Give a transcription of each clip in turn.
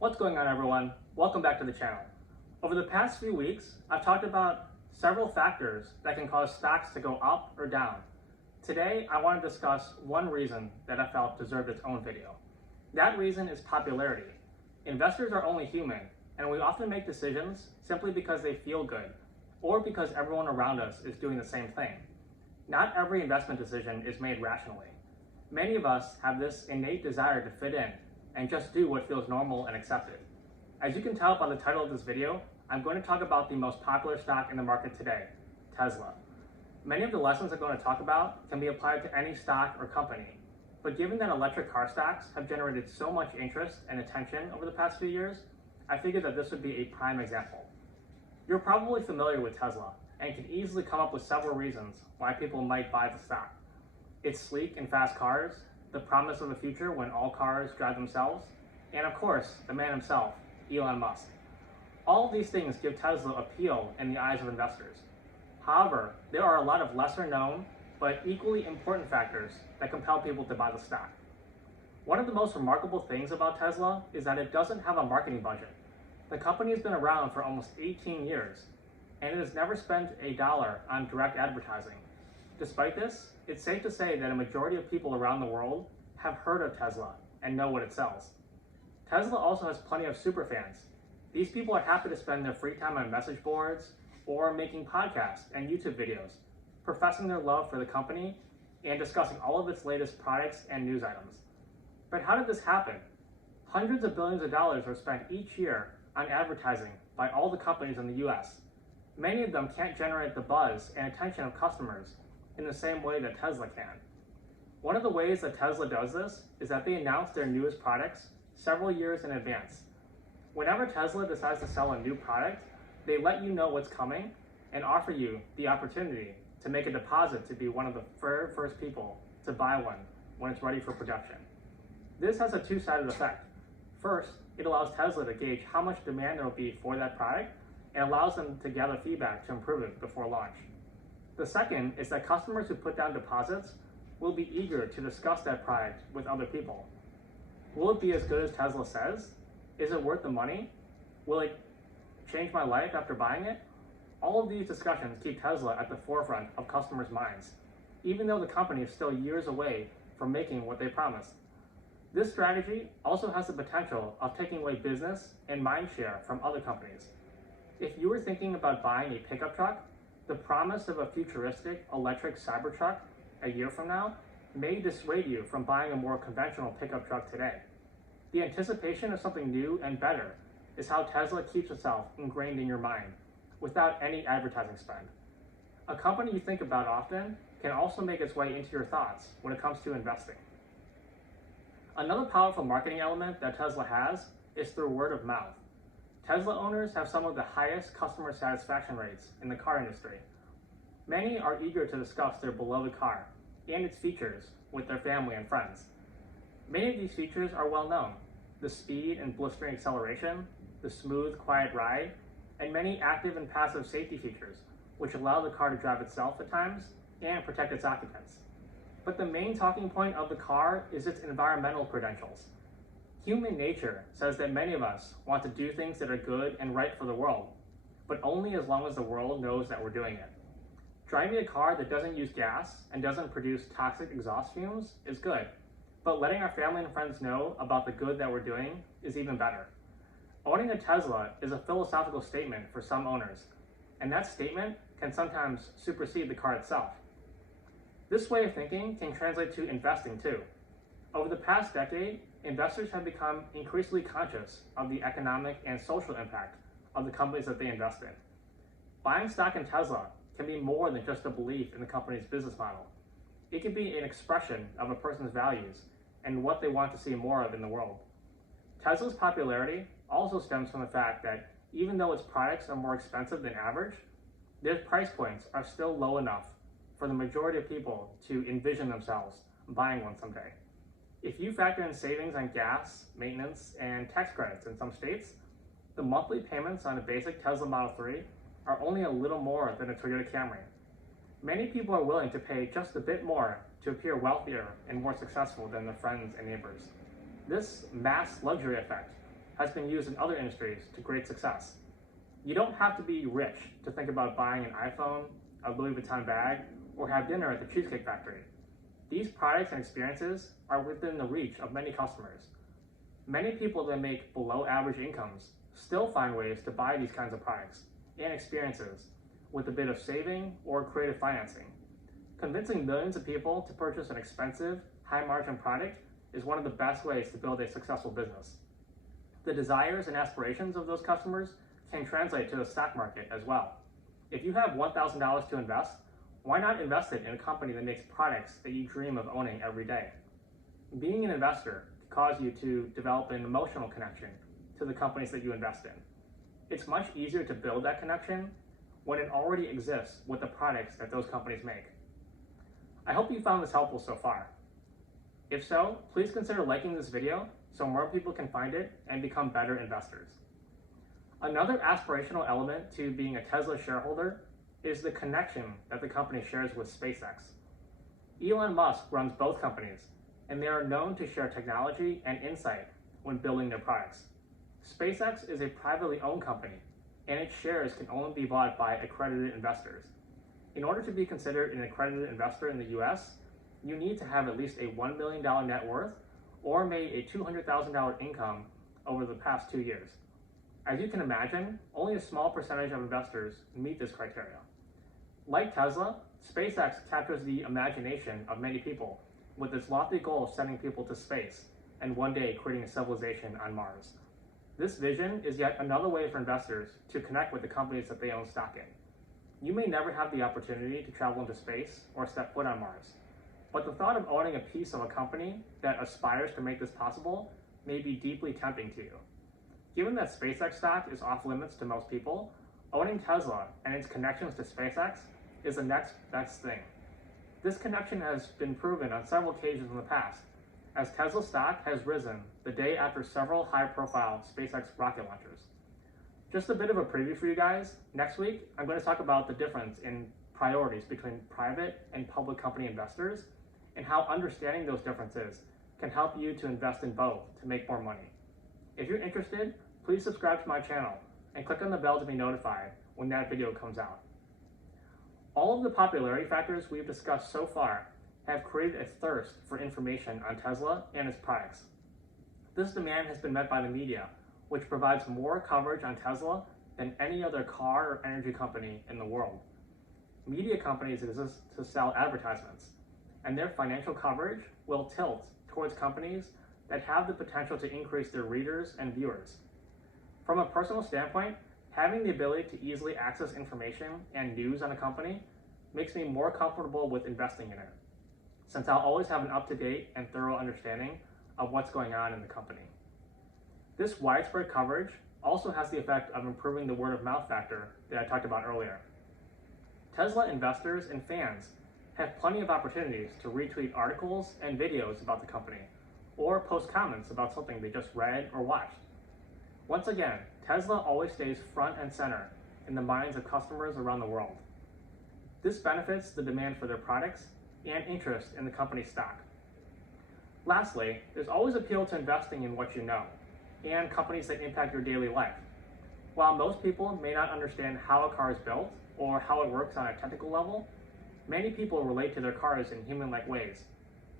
What's going on, everyone? Welcome back to the channel. Over the past few weeks, I've talked about several factors that can cause stocks to go up or down. Today, I want to discuss one reason that I felt deserved its own video. That reason is popularity. Investors are only human, and we often make decisions simply because they feel good, or because everyone around us is doing the same thing. Not every investment decision is made rationally. Many of us have this innate desire to fit in and just do what feels normal and accepted. As you can tell by the title of this video, I'm going to talk about the most popular stock in the market today, Tesla. Many of the lessons I'm going to talk about can be applied to any stock or company, but given that electric car stocks have generated so much interest and attention over the past few years, I figured that this would be a prime example. You're probably familiar with Tesla and can easily come up with several reasons why people might buy the stock. Its sleek and fast cars, the promise of a future when all cars drive themselves, and of course, the man himself, Elon Musk. All of these things give Tesla appeal in the eyes of investors. However, there are a lot of lesser known, but equally important factors that compel people to buy the stock. One of the most remarkable things about Tesla is that it doesn't have a marketing budget. The company has been around for almost 18 years, and it has never spent a dollar on direct advertising. Despite this, it's safe to say that a majority of people around the world have heard of Tesla and know what it sells. Tesla also has plenty of superfans. These people are happy to spend their free time on message boards or making podcasts and YouTube videos, professing their love for the company and discussing all of its latest products and news items. But how did this happen? Hundreds of billions of dollars are spent each year on advertising by all the companies in the US. Many of them can't generate the buzz and attention of customers in the same way that Tesla can. One of the ways that Tesla does this is that they announce their newest products several years in advance. Whenever Tesla decides to sell a new product, they let you know what's coming and offer you the opportunity to make a deposit to be one of the very first people to buy one when it's ready for production. This has a two-sided effect. First, it allows Tesla to gauge how much demand there will be for that product and allows them to gather feedback to improve it before launch. The second is that customers who put down deposits will be eager to discuss that product with other people. Will it be as good as Tesla says? Is it worth the money? Will it change my life after buying it? All of these discussions keep Tesla at the forefront of customers' minds, even though the company is still years away from making what they promised. This strategy also has the potential of taking away business and mind share from other companies. If you were thinking about buying a pickup truck, the promise of a futuristic electric Cybertruck a year from now may dissuade you from buying a more conventional pickup truck today. The anticipation of something new and better is how Tesla keeps itself ingrained in your mind without any advertising spend. A company you think about often can also make its way into your thoughts when it comes to investing. Another powerful marketing element that Tesla has is through word of mouth. Tesla owners have some of the highest customer satisfaction rates in the car industry. Many are eager to discuss their beloved car and its features with their family and friends. Many of these features are well known: the speed and blistering acceleration, the smooth, quiet ride, and many active and passive safety features, which allow the car to drive itself at times and protect its occupants. But the main talking point of the car is its environmental credentials. Human nature says that many of us want to do things that are good and right for the world, but only as long as the world knows that we're doing it. Driving a car that doesn't use gas and doesn't produce toxic exhaust fumes is good, but letting our family and friends know about the good that we're doing is even better. Owning a Tesla is a philosophical statement for some owners, and that statement can sometimes supersede the car itself. This way of thinking can translate to investing too. Over the past decade, investors have become increasingly conscious of the economic and social impact of the companies that they invest in. Buying stock in Tesla can be more than just a belief in the company's business model. It can be an expression of a person's values and what they want to see more of in the world. Tesla's popularity also stems from the fact that even though its products are more expensive than average, their price points are still low enough for the majority of people to envision themselves buying one someday. If you factor in savings on gas, maintenance, and tax credits in some states, the monthly payments on a basic Tesla Model 3 are only a little more than a Toyota Camry. Many people are willing to pay just a bit more to appear wealthier and more successful than their friends and neighbors. This mass luxury effect has been used in other industries to great success. You don't have to be rich to think about buying an iPhone, a Louis Vuitton bag, or have dinner at the Cheesecake Factory. These products and experiences are within the reach of many customers. Many people that make below average incomes still find ways to buy these kinds of products and experiences with a bit of saving or creative financing. Convincing millions of people to purchase an expensive, high-margin product is one of the best ways to build a successful business. The desires and aspirations of those customers can translate to the stock market as well. If you have $1,000 to invest, why not invest it in a company that makes products that you dream of owning every day? Being an investor can cause you to develop an emotional connection to the companies that you invest in. It's much easier to build that connection when it already exists with the products that those companies make. I hope you found this helpful so far. If so, please consider liking this video so more people can find it and become better investors. Another aspirational element to being a Tesla shareholder is the connection that the company shares with SpaceX. Elon Musk runs both companies, and they are known to share technology and insight when building their products. SpaceX is a privately owned company, and its shares can only be bought by accredited investors. In order to be considered an accredited investor in the US, you need to have at least a $1 million net worth or made a $200,000 income over the past 2 years. As you can imagine, only a small percentage of investors meet this criteria. Like Tesla, SpaceX captures the imagination of many people with its lofty goal of sending people to space and one day creating a civilization on Mars. This vision is yet another way for investors to connect with the companies that they own stock in. You may never have the opportunity to travel into space or step foot on Mars, but the thought of owning a piece of a company that aspires to make this possible may be deeply tempting to you. Given that SpaceX stock is off limits to most people, owning Tesla and its connections to SpaceX is the next best thing. This connection has been proven on several occasions in the past, as Tesla stock has risen the day after several high-profile SpaceX rocket launchers. Just a bit of a preview for you guys. Next week, I'm going to talk about the difference in priorities between private and public company investors and how understanding those differences can help you to invest in both to make more money. If you're interested, please subscribe to my channel and click on the bell to be notified when that video comes out. All of the popularity factors we've discussed so far have created a thirst for information on Tesla and its products. This demand has been met by the media, which provides more coverage on Tesla than any other car or energy company in the world. Media companies exist to sell advertisements, and their financial coverage will tilt towards companies that have the potential to increase their readers and viewers. From a personal standpoint, having the ability to easily access information and news on a company makes me more comfortable with investing in it, since I'll always have an up-to-date and thorough understanding of what's going on in the company. This widespread coverage also has the effect of improving the word-of-mouth factor that I talked about earlier. Tesla investors and fans have plenty of opportunities to retweet articles and videos about the company, or post comments about something they just read or watched. Once again, Tesla always stays front and center in the minds of customers around the world. This benefits the demand for their products and interest in the company's stock. Lastly, there's always appeal to investing in what you know and companies that impact your daily life. While most people may not understand how a car is built or how it works on a technical level, many people relate to their cars in human-like ways.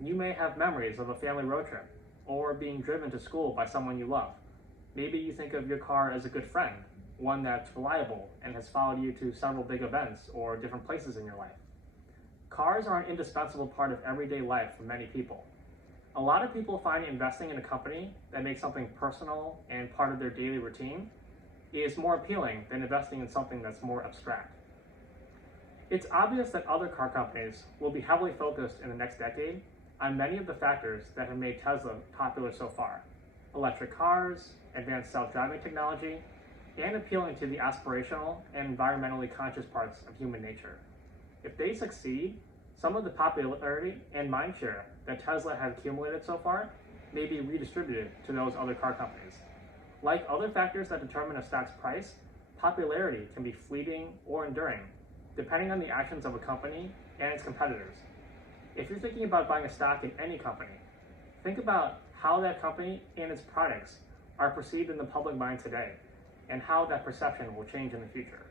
You may have memories of a family road trip or being driven to school by someone you love. Maybe you think of your car as a good friend, one that's reliable and has followed you to several big events or different places in your life. Cars are an indispensable part of everyday life for many people. A lot of people find investing in a company that makes something personal and part of their daily routine is more appealing than investing in something that's more abstract. It's obvious that other car companies will be heavily focused in the next decade on many of the factors that have made Tesla popular so far: electric cars, advanced self-driving technology, and appealing to the aspirational and environmentally conscious parts of human nature. If they succeed, some of the popularity and mindshare that Tesla has accumulated so far may be redistributed to those other car companies. Like other factors that determine a stock's price, popularity can be fleeting or enduring, depending on the actions of a company and its competitors. If you're thinking about buying a stock in any company, think about how that company and its products are perceived in the public mind today, and how that perception will change in the future.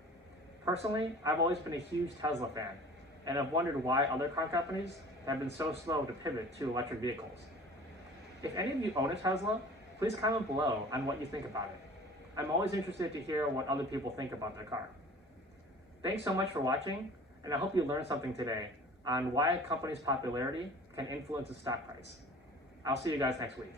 Personally, I've always been a huge Tesla fan, and I've wondered why other car companies have been so slow to pivot to electric vehicles. If any of you own a Tesla, please comment below on what you think about it. I'm always interested to hear what other people think about their car. Thanks so much for watching, and I hope you learned something today on why a company's popularity can influence the stock price. I'll see you guys next week.